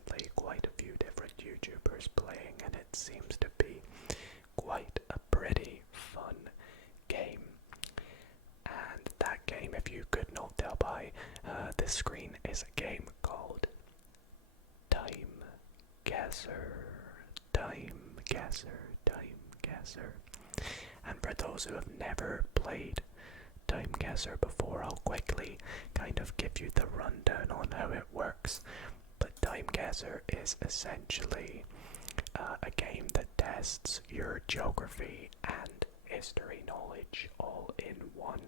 recently quite a few different YouTubers playing, and it seems to be quite a pretty fun game. And that game, if you could not tell by the screen, is a game called Timeguessr. Timeguessr. And for those who have never played Timeguessr before, I'll quickly kind of give you the rundown on how it works. But Timeguessr is essentially a game that tests your geography and history knowledge all in one.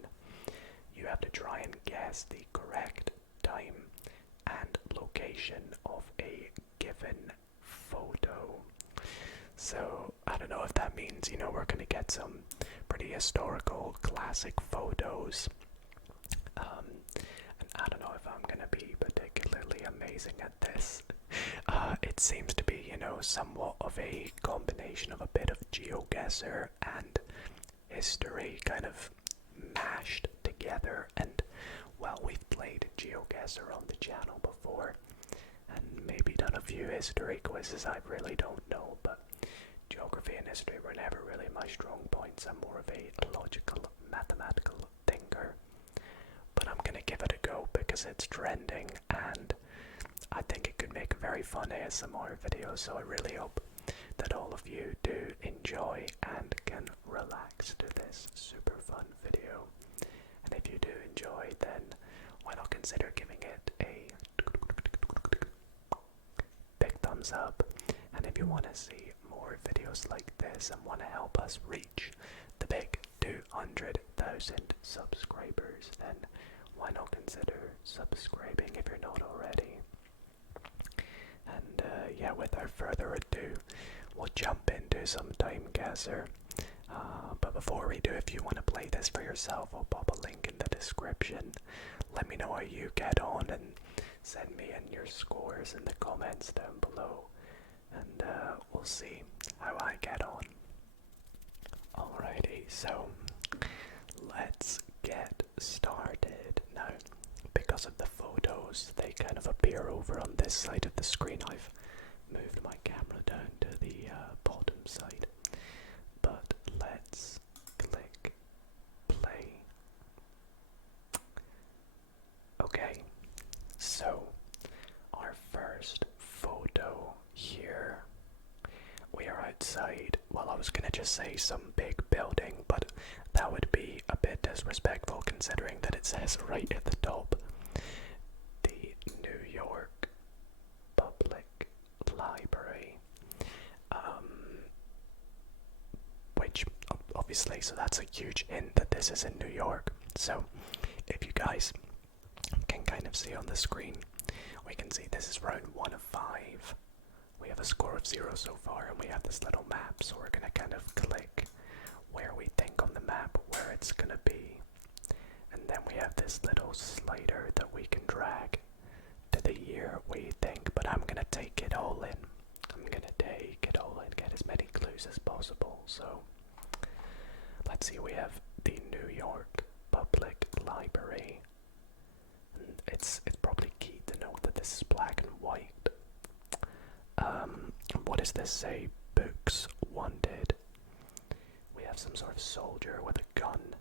You have to try and guess the correct time and location of a given photo. So, I don't know if that means, we're going to get some pretty historical classic photos. And I don't know if I'm going to be particularly amazing at this. It seems to be, somewhat of a combination of a bit of GeoGuessr and history kind of mashed together. And, well, we've played GeoGuessr on the channel before and maybe done a few history quizzes. I really don't know, but geography and history were never really my strong points. I'm more of a logical, mathematical thinker. But I'm gonna give it a go because it's trending and I think it could make a very fun ASMR video, so I really hope that all of you do enjoy and can relax to this super fun video. And if you do enjoy, then why not consider giving it a big thumbs up. And if you want to see more videos like this and want to help us reach the big 200,000 subscribers, then why not consider subscribing if you're not already. And yeah, without further ado, we'll jump into some Timeguessr. But before we do, if you want to play this for yourself, I'll pop a link in the description. Let me know how you get on and send me in your scores in the comments down below. And we'll see how I get on. Alrighty, so let's get started. Now, because of the photos, they kind of appear over on this side of the screen. I've moved my camera down to the bottom side. But let's click play. Okay, so our first photo here. We are outside. Well, I was gonna just say some big building, but that would be a bit disrespectful considering that it says right at the top, the New York Public Library. Which obviously, so that's a huge hint that this is in New York. So if you guys can kind of see on the screen, we can see this is round 1 of 5. We have a score of 0 so far, and we have this little map, so we're going to kind of click where we think on the map where it's going to be. And then we have this little slider that we can drag to the year we think, but I'm going to take it all in. I'm going to take it all in, get as many clues as possible. So let's see, we have the New York Public Library. And it's probably key to note that this is black and white. What does this say? Books wanted. We have some sort of soldier with a gun.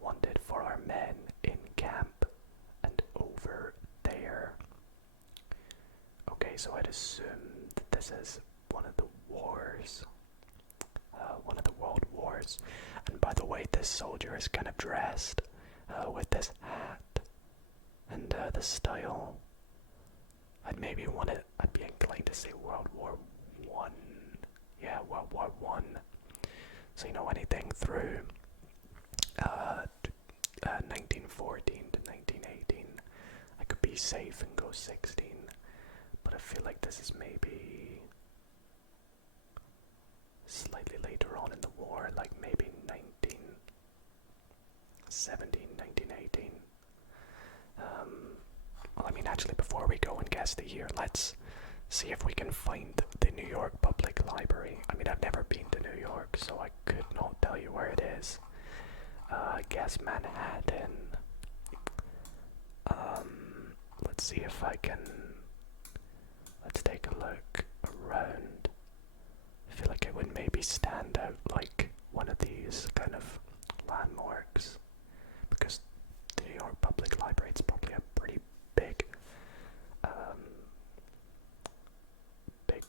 Wanted for our men in camp and over there. Okay, so I'd assume that this is one of the wars. One of the world wars. And by the way, this soldier is kind of dressed with this hat and the style. I'd be inclined to say World War One. Yeah, World War One. So anything through 1914 to 1918. I could be safe and go 16, but I feel like this is maybe slightly later on in the war, like maybe 1917, 1918. Well, I mean, actually, before we go and guess the year, let's see if we can find the New York Public Library. I mean, I've never been to New York, so I could not tell you where it is. I guess Manhattan. Let's see if I can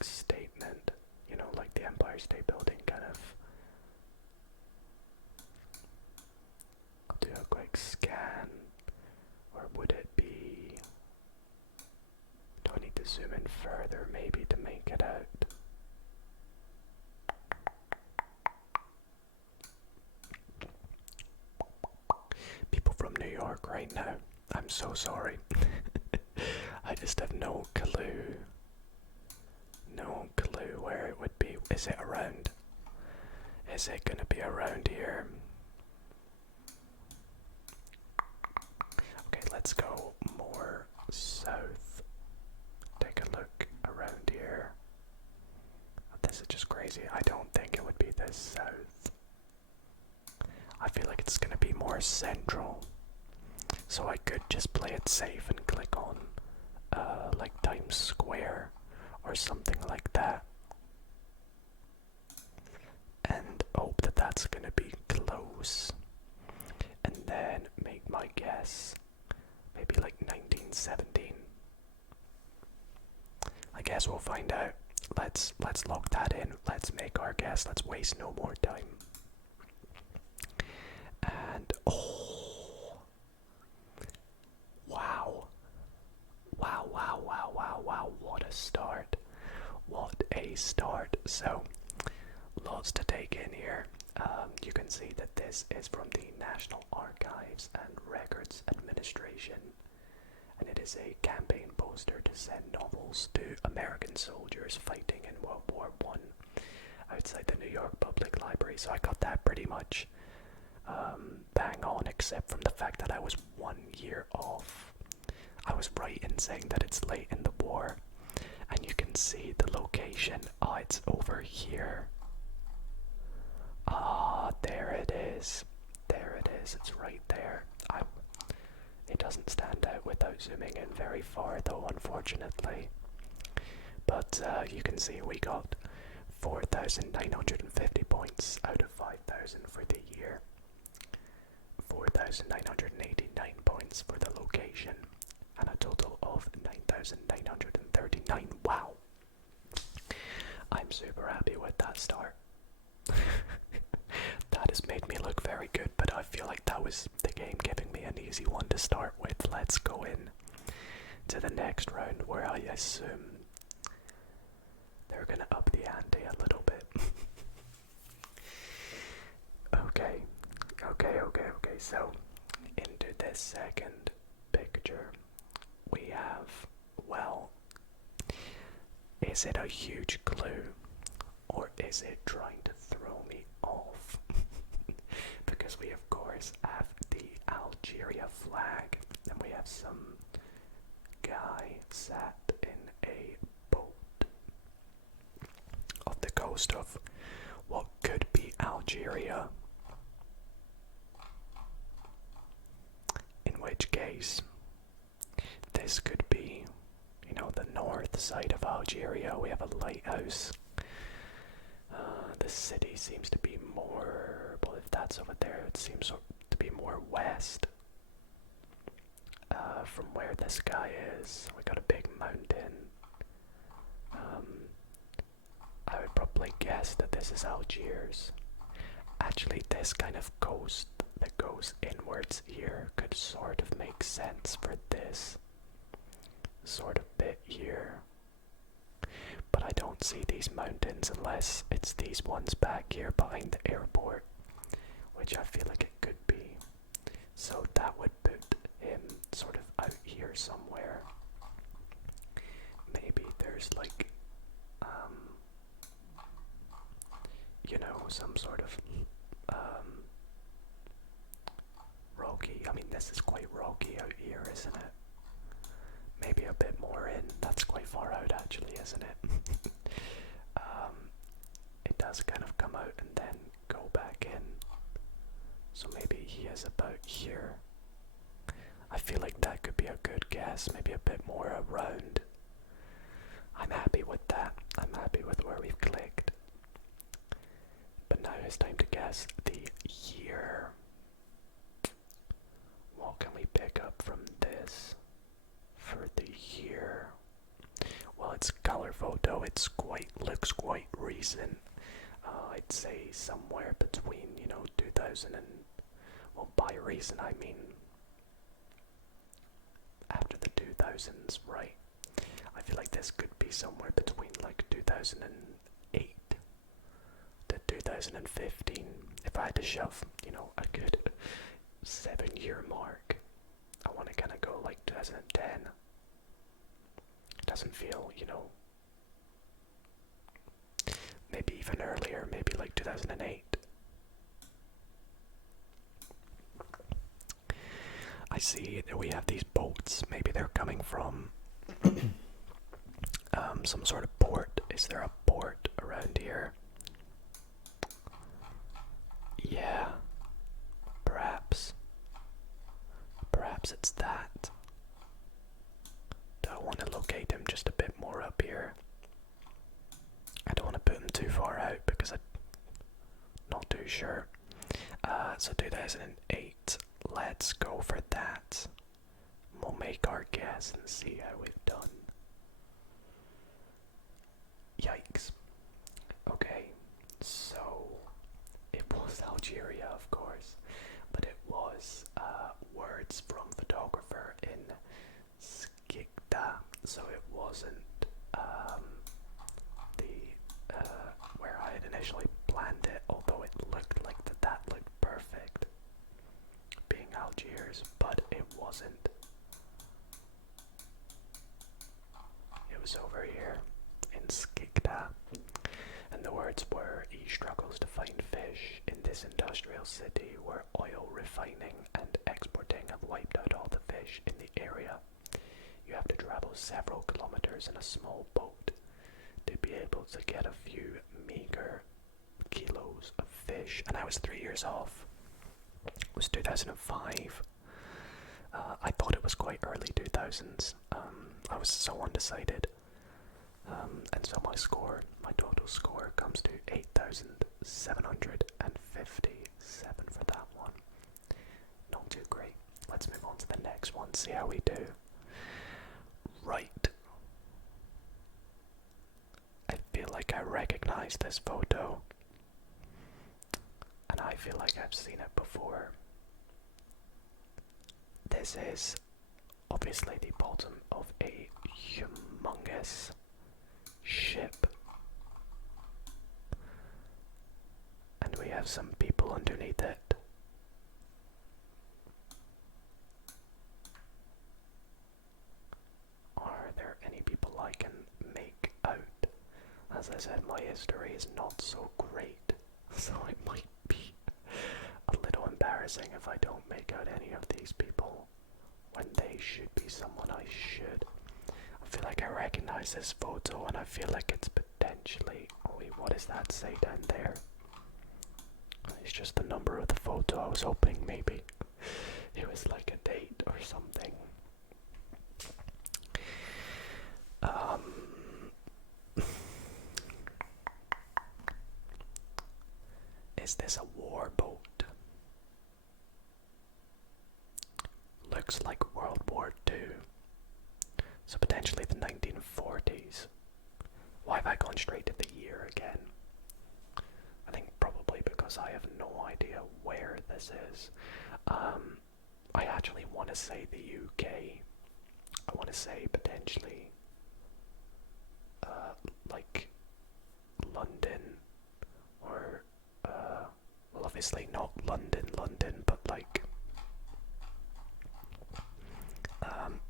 statement, you know, like the Empire State Building kind of. I'll do a quick scan, or would it be? Do I need to zoom in further maybe to make it out? People from New York right now, I'm so sorry. I just have no clue. No clue where it would be. Is it around? Is it gonna be around here? Okay, let's go more south. Take a look around here. Oh, this is just crazy. I don't think it would be this south. I feel like it's gonna be more central. So I could just play it safe and click on like Times Square or something like that. And hope that that's gonna be close. And then make my guess. Maybe like 1917. I guess we'll find out. Let's lock that in. Let's make our guess. Let's waste no more time. And oh, wow. Wow, what a start. What a start. So, lots to take in here. You can see that this is from the National Archives and Records Administration, and it is a campaign poster to send novels to American soldiers fighting in World War I outside the New York Public Library. So I got that pretty much bang on, except from the fact that I was 1 year off. I was right in saying that it's late in the war, and you can see the location. Oh, it's over here. Ah, there it is. There it is. It's right there. It doesn't stand out without zooming in very far, though, unfortunately. But you can see we got 4,950 points out of 5,000 for the year. 4,989 points for the location, and a total of 9,939. Wow! I'm super happy with that start. That has made me look very good, but I feel like that was the game giving me an easy one to start with. Let's go in to the next round, where I assume they're gonna up the ante a little bit. Okay, so into this second picture we have, well, is it a huge clue, or is it trying to throw me off? Because we of course have the Algeria flag, and we have some guy sat in a boat off the coast of what could be Algeria. In which case, this could be, you know, the north side of Algeria. We have a lighthouse. The city seems to be more, well, if that's over there, it seems to be more west from where this guy is. We got a big mountain. I would probably guess that this is Algiers. Actually, this kind of coast that goes inwards here could sort of make sense for this sort of bit here. But I don't see these mountains unless it's these ones back here behind the airport, which I feel like it could be. So that would put him sort of out here somewhere. Maybe there's like, you know, some sort of rocky. I mean, this is quite rocky out here, isn't it? Maybe a bit more in. That's quite far out, actually, isn't it? It does kind of come out and then go back in. So maybe he is about here. I feel like that could be a good guess. Maybe a bit more around. I'm happy with that. I'm happy with where we've clicked. But now it's time to guess the year. What can we pick up from this for the year? Well, it's colorful. photo. Looks quite recent. I'd say somewhere between 2000 and, well, by recent I mean after the 2000s, right? I feel like this could be somewhere between like 2008 to 2015. If I had to shove, a good 7-year mark, I want to kind of go like 2010. It doesn't feel, maybe even earlier, maybe like 2008. I see that we have these boats. Maybe they're coming from some sort of port. Is there a port around here? Yeah. Perhaps. Perhaps it's that. Do I want to locate him just a bit more up here? I don't want to put him too far out because I'm not too sure. So 2008. Let's go for that. We'll make our guess and see how we've done. Yikes. Okay, so it was Algeria, of course, but it was words from photographer in Skikda, so it wasn't where I had initially planned it, although it looked like that looked perfect, being Algiers, but it wasn't. It was over here in Skikda, and the words were, he struggles to find fish in this industrial city where oil refining and exporting have wiped out all the fish in the area. You have to travel several kilometers in a small boat to be able to get a few meager kilos of fish. And I was 3 years off. It was 2005. I thought it was quite early 2000s. I was so undecided. And so my total score comes to 8,757 for that one. Not too great. Let's move on to the next one, see how we do. Right. I feel like I recognize this photo. And I feel like I've seen it before. This is obviously the bottom of a humongous ship. And we have some people underneath it. Are there any people I can make out? As I said, my history is not so great, so it might be a little embarrassing if I don't make out any of these people when they should be someone I should. I feel like I recognize this photo and I feel like it's potentially... Oh wait, what does that say down there? It's just the number of the photo. I was hoping maybe it was like a date or something. Is this a war boat? Looks like World War II. So potentially the 1940s. Why have I gone straight to the year again? I think probably because I have no idea where this is. I actually want to say the UK. I want to say potentially like London, or well, obviously not London, but like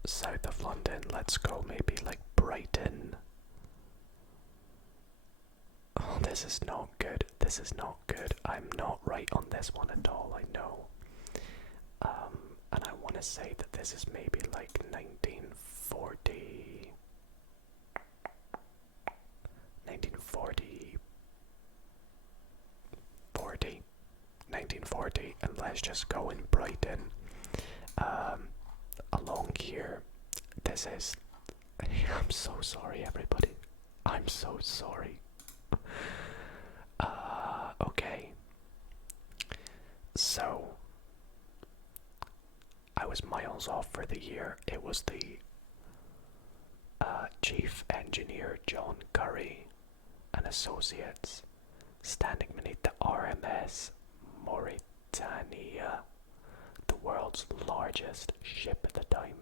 south of London. Let's go maybe like Brighton. Oh, this is not good. This is not good. I'm not right on this one at all, I know. And I want to say that this is maybe like 1940, 1940, and let's just go in Brighton. Along here, this is... I'm so sorry, everybody. I'm so sorry. Okay. So, I was miles off for the year. It was the Chief Engineer John Curry and Associates, standing beneath the RMS Mauritania, the world's largest ship at the time.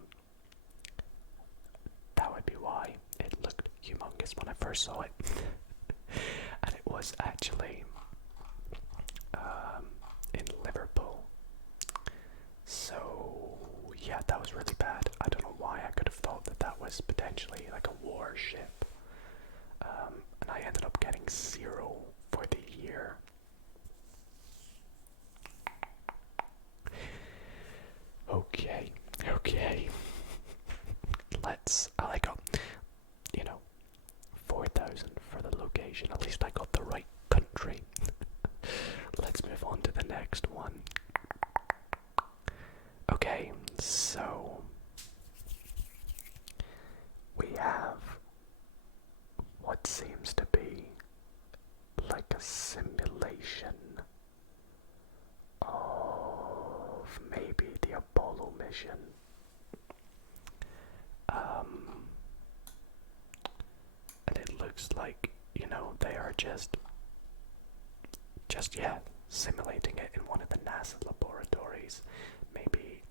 That would be why it looked humongous when I first saw it. And it was actually in Liverpool. So yeah, that was really bad. I don't know why I could have thought that that was potentially like a warship. And I ended up getting 0 for the year. Okay. I got, 4,000 for the location. At least I got the right country. Let's move on to the next one. Okay, so we have what seems to be like a simulation of maybe the Apollo mission. And it looks like, they are just simulating it in one of the NASA laboratories. Maybe,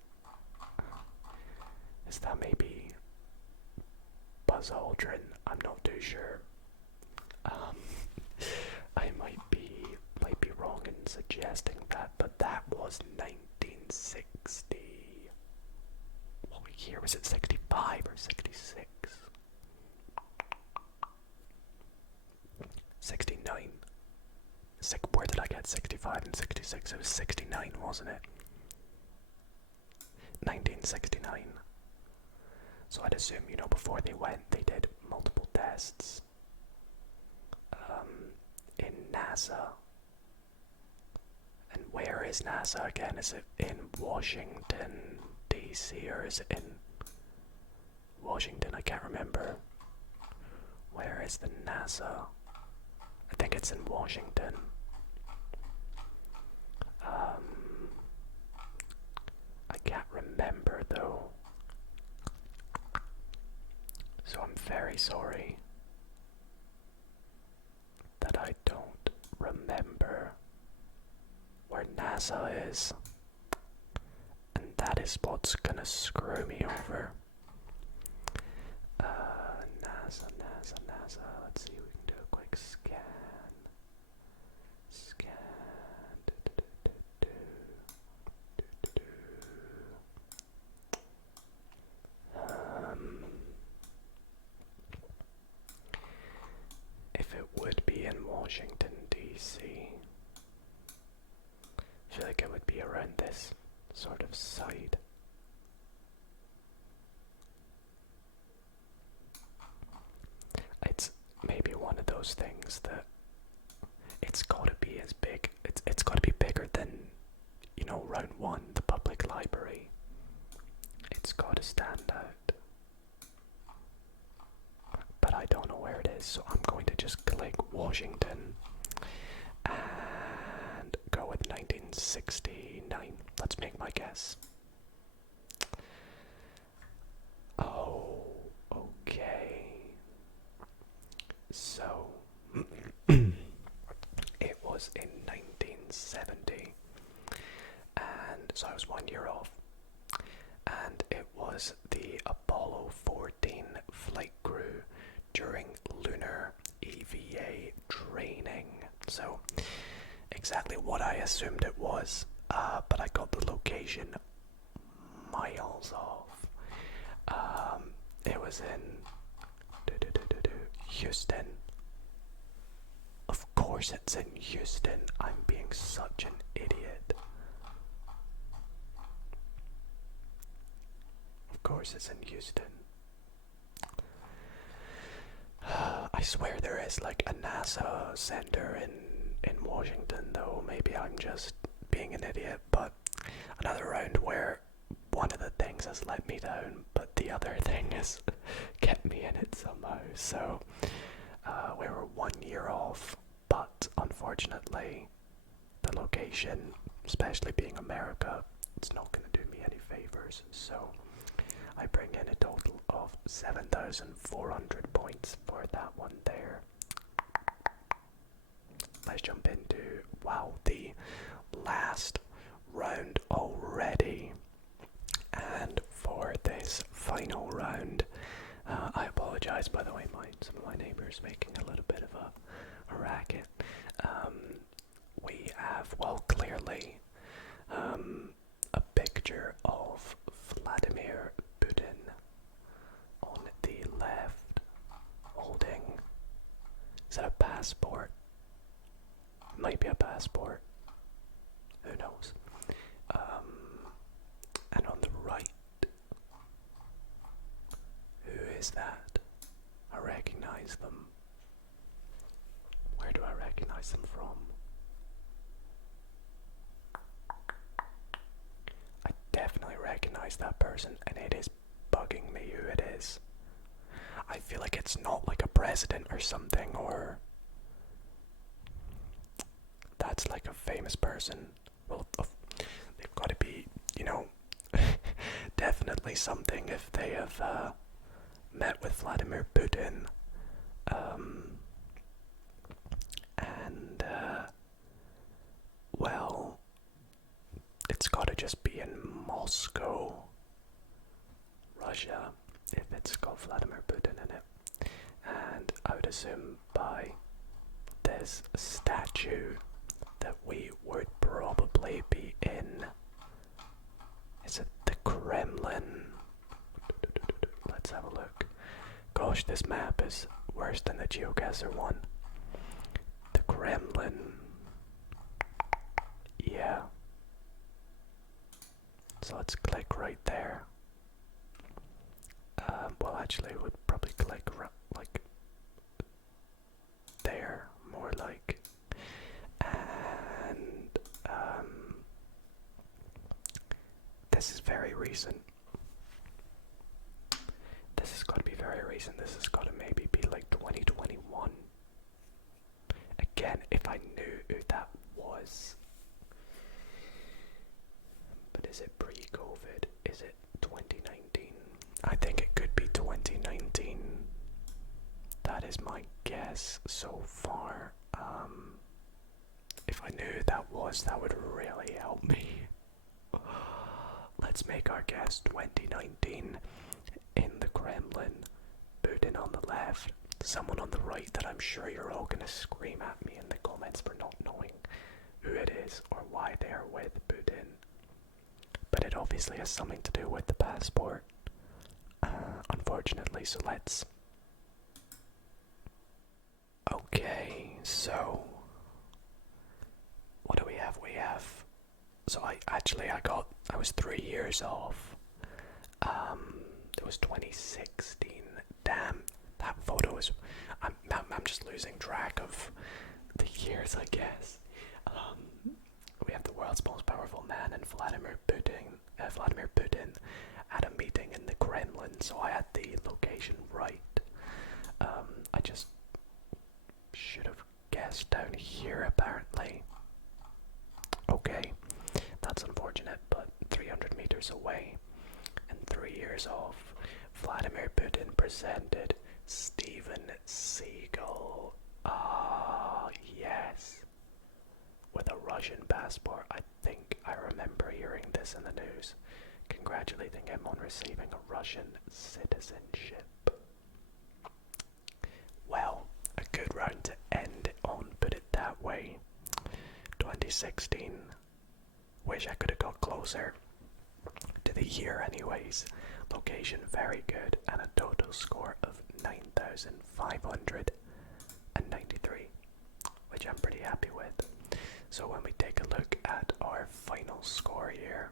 is that maybe Buzz Aldrin? I'm not too sure. I might be wrong in suggesting that, but that was 1960. What year was it? 65 or 66? 69. Where did I get 65 and 66? It was 69, wasn't it? 1969. So I'd assume, before they went, they did multiple tests in NASA. And where is NASA again? Is it in Washington, D.C., or is it in Washington? I can't remember. Where is the NASA? I think it's in Washington. I can't remember though. So I'm very sorry that I don't remember where NASA is. And that is what's gonna screw me over. NASA. Let's see if we can do a quick scan. If it would be in Washington, D.C., I feel like it would be around this sort of side. It's maybe one of those things that it's gotta be as big. It's gotta be bigger than, round 1, the public library. It's gotta stand out. But I don't know where it is, so I'm going to just click Washington and go with 1969. Let's make my guess. Oh, okay. So, it was in 1970, and so I was 1 year off, and it was the Apollo 14 flight crew during lunar EVA training. So, exactly what I assumed it was, but I got the location miles off. It was in Houston. Of course it's in Houston. I'm being such an idiot. Of course it's in Houston. I swear there is like a NASA center in Washington though. Maybe I'm just being an idiot, but another round where one of the things has let me down, but the other thing has kept me in it somehow. So we were 1 year off, but unfortunately the location, especially being America, it's not going to do me any favors. So I bring in a total of 7,400 points for that one there. Let's jump into, wow, the last round already. And for this final round, I apologize, by the way, some of my neighbors making a little bit of a racket. We have, well, clearly a picture of Vladimir Putin on the left, holding, is that a passport? Might be a passport, who knows. And on the right, who is that? I recognize them. Where do I recognize them from? I definitely recognize that person, and it is bugging me who it is. I feel like it's not like a president or something, or that's like a famous person. Well, they've got to be, you know, definitely something if they have met with Vladimir Putin. And well, it's got to just be in Moscow, Russia, if it's got Vladimir Putin in it. And I would assume by this statue that we would probably be in, is it the Kremlin? Let's have a look. Gosh, this map is worse than the GeoGuessr one. The Kremlin. Yeah. So let's click right there. Well, actually, we would probably click like there, more like. And this is very recent. This has got to be very recent. This has got to maybe be like 2021. Again, if I knew who that was. But is it pre-COVID? Is it 2019? I think it could be 2019. That is my guess so far. If I knew who that was, that would really help me. Let's make our guess 2019. In the Kremlin, Putin on the left, someone on the right that I'm sure you're all going to scream at me in the comments for not knowing who it is or why they are with Putin. But it obviously has something to do with the passport, unfortunately, so let's... Okay, so... What do we have? We have... So I was 3 years off. It was 2016. Damn, that photo is... I'm just losing track of the years, I guess. We have the world's most powerful man and Vladimir Putin at a meeting in the Kremlin, so I had the location right. I just should have guessed down here, apparently. Okay, that's unfortunate, but 300 meters away and 3 years off, Vladimir Putin presented Steven Seagal. Ah, yes. With a Russian passport. I think I remember hearing this in the news, congratulating him on receiving a Russian citizenship. Well, a good round to end it on, put it that way. 2016. Wish I could have got closer to the year anyways. Location very good and a total score of 9,593, which I'm pretty happy with. So when we take a look at our final score here,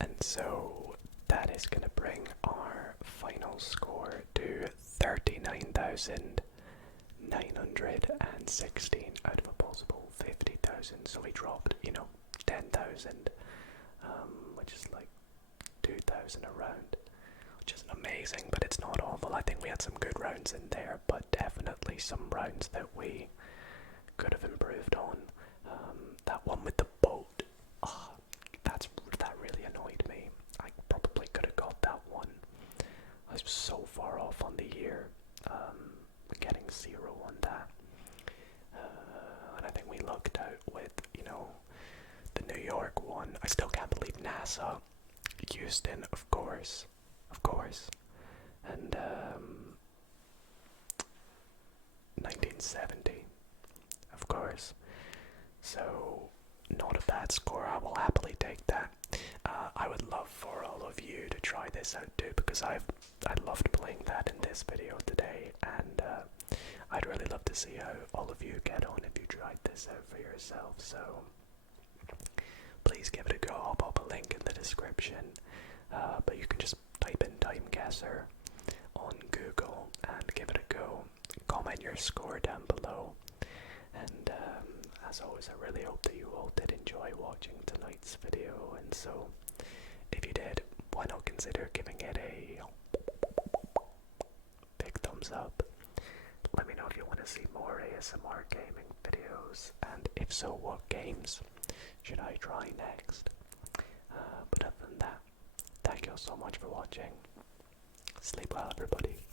and so that is going to bring our final score to 39,916 out of a possible 50,000. So we dropped, 10,000, which is like 2,000 a round, which isn't amazing, but it's not awful. I think we had some good rounds in there, but definitely some rounds that we could have improved on. That one with the boat, that really annoyed me. I probably could have got that one. so far off on the year. Getting 0 on that. And I think we lucked out with, the New York one. I still can't believe NASA. Houston, of course. And 1970, of course. So, not a bad score. I will happily take that. I would love for all of you to try this out too, because I loved playing that in this video today, and I'd really love to see how all of you get on if you tried this out for yourself. So please give it a go. I'll pop a link in the description, but you can just type in Timeguessr on Google and give it a go. Comment your score down below, and as always, I really hope that you all did enjoy watching tonight's video, and so if you did, why not consider giving it a big thumbs up. Let me know if you want to see more ASMR gaming videos, and if so, what games should I try next. But other than that, thank you all so much for watching. Sleep well, everybody.